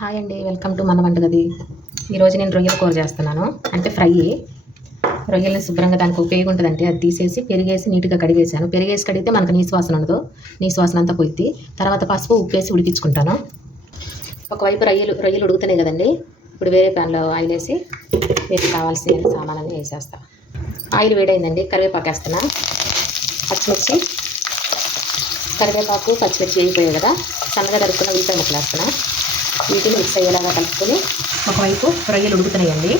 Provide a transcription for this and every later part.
Hi అండి, welcome to మన వంటగది. ఈరోజు నేను రొయ్యల కూర చేస్తున్నాను, అంటే ఫ్రై. రొయ్యల్ని శుభ్రంగా దానికి ఉపయోగం ఉంటుందంటే అది తీసేసి పెరిగేసి నీట్గా కడిగేసాను. పెరిగేసి కడిగితే మనకు నీసు వాసన ఉండదు, నీసు వాసన అంతా పోయిద్ది. తర్వాత పసుపు ఉప్పేసి ఉడికించుకుంటాను. ఒకవైపు రొయ్యలు ఉడుకుతున్నాయి కదండి. ఇప్పుడు వేరే ప్యాన్లో ఆయిల్ వేసి వీటికి కావాల్సిన సామాన్లన్నీ వేసేస్తా. ఆయిల్ వేడైందండి, కరివేపాకు వేస్తున్నా. పచ్చిమిర్చి, కరివేపాకు పచ్చిమిర్చి వేయిపోయాయి కదా, సన్నగా తరుక్కున్న ఉల్లిపాయ ముక్కలు వేస్తున్నా. వీటిని మిక్స్ అయ్యేలాగా కలుపుకొని ఒకవైపు రొయ్యలు ఉడుకుతున్నాయండి.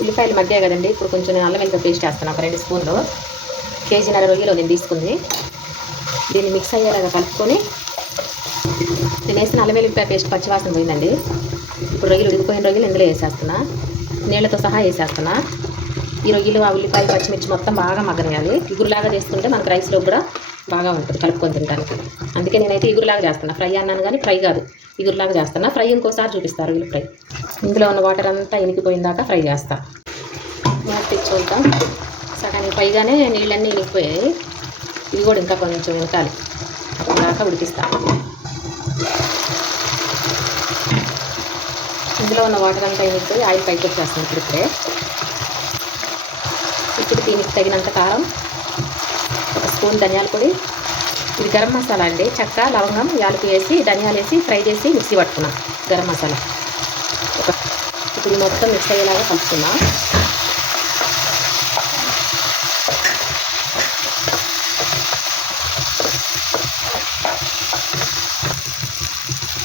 ఉల్లిపాయలు మగ్గాయి కదండి. ఇప్పుడు కొంచెం నేను అల్లం వెల్లుల్లి పేస్ట్ వేస్తాను, ఒక 2 స్పూన్లు. కేజీన్నర రొయ్యలు నేను తీసుకుంది. దీన్ని మిక్స్ అయ్యేలాగా కలుపుకొని నేను వేసిన అల్లం వెల్లుల్లి పేస్ట్ పచ్చివాసన పోయిందండి. ఇప్పుడు ఉడికిపోయిన రొయ్యలు ఇందులో వేసేస్తున్నా, నీళ్ళతో సహా వేసేస్తున్నా. ఈ రొయ్యలు ఆ ఉల్లిపాయ పచ్చిమిర్చి మొత్తం బాగా మగ్గనియాలి. ఇగురులాగా చేసుకుంటే మనకు రైస్లో కూడా బాగా ఉంటుంది కలుపుకొని తినడానికి. అందుకే నేనైతే ఇగురులాగా చేస్తున్నా. ఫ్రై అన్నాను కానీ ఫ్రై కాదు, ఇగురులాగా చేస్తున్నా. ఫ్రై ఇంకోసారి చూపిస్తారు రొయ్యలు ఫ్రై. ఇందులో ఉన్న వాటర్ అంతా ఇనికిపోయిందాక ఫ్రై చేస్తా. వాటర్ తెచ్చుకుంటాం. సగానికి పైగానే నీళ్ళన్నీ ఇనికిపోయాయి. ఇవి కూడా ఇంకా కొంచెం వెనకాలి, అప్పుడు దాకా ఉడికిస్తా. ఇందులో ఉన్న వాటర్ అంతా ఇనికిపోయి ఆయిల్ పైకి వచ్చేస్తుంది. ఇప్పుడు దీనికి తగినంత కారం, 1 స్పూన్ ధనియాల పొడి. ఇది గరం మసాలా అండి. చెక్క, లవంగం, యాలకులు వేసి ధనియాలు వేసి ఫ్రై చేసి మిక్సీ పట్టుకున్నాం గరం మసాలా. ఇప్పుడు మొత్తం మిక్స్ అయ్యేలాగా కలుపుకున్నా.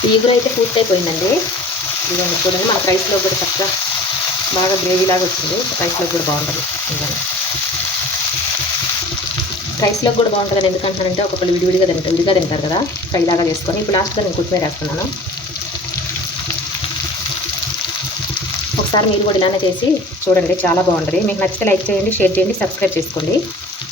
ఈ ఈగురు అయితే పూర్తయిపోయిందండి. ఇవన్నీ చూడండి, మనకు రైస్లో కూడా చక్కగా బాగా గ్రేవీలాగా వచ్చింది. రైస్లో కూడా బాగుంటుంది. రైస్లో కూడా బాగుంటుందని ఎందుకంటానంటే ఒక్కొక్కరు విడిగా తింటారు కదా, ఫ్రై లాగా చేసుకొని. ఇప్పుడు లాస్ట్గా నేను కొత్తిమీర వేస్తున్నాను. ఒకసారి మీరు కూడా ఇలానే చేసి చూడండి, చాలా బాగుంటుంది. మీకు నచ్చితే లైక్ చేయండి, షేర్ చేయండి, సబ్స్క్రైబ్ చేసుకోండి.